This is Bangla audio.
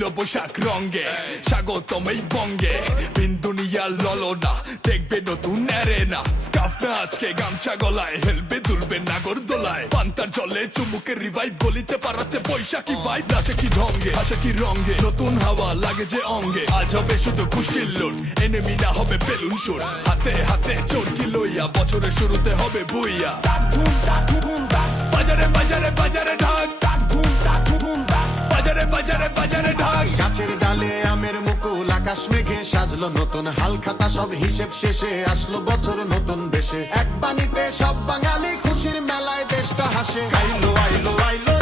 পইল বৈশাখ রঙ্গে স্বাগতম এই বঙ্গে বিন দুনিয়ার ললনা দেখবে নতুন এরেনা স্কাফ না আজকে গামছা গলায় হেলবে দুলবে নাগর দোলায় পান্তার জলে চুমুকের রিভাইভ গলিতে পারাতে বৈশাখী ভাইব নাচে কি ঢঙ্গে হাসে কি রঙ্গে নতুন হাওয়া লাগে যে অঙ্গে আজ হবে শুধু খুশির লুট এনিমি না হবে বেলুন শুট হাতে হাতে চরকি লইয়া বছরের শুরুতে হবে বুইয়া বাজারে বাজারে বাজারে ঢাক বাজারে বাজারে বাজারে ঢাক গাছের ডালে আমের মুকুল আকাশ মেঘে সাজলো নতুন হাল খাতা সব হিসেব শেষে আসলো বছর নতুন বেশে এক বাণীতে সব বাঙালি খুশির মেলায় দেশটা হাসে আইলো আইলো আইলো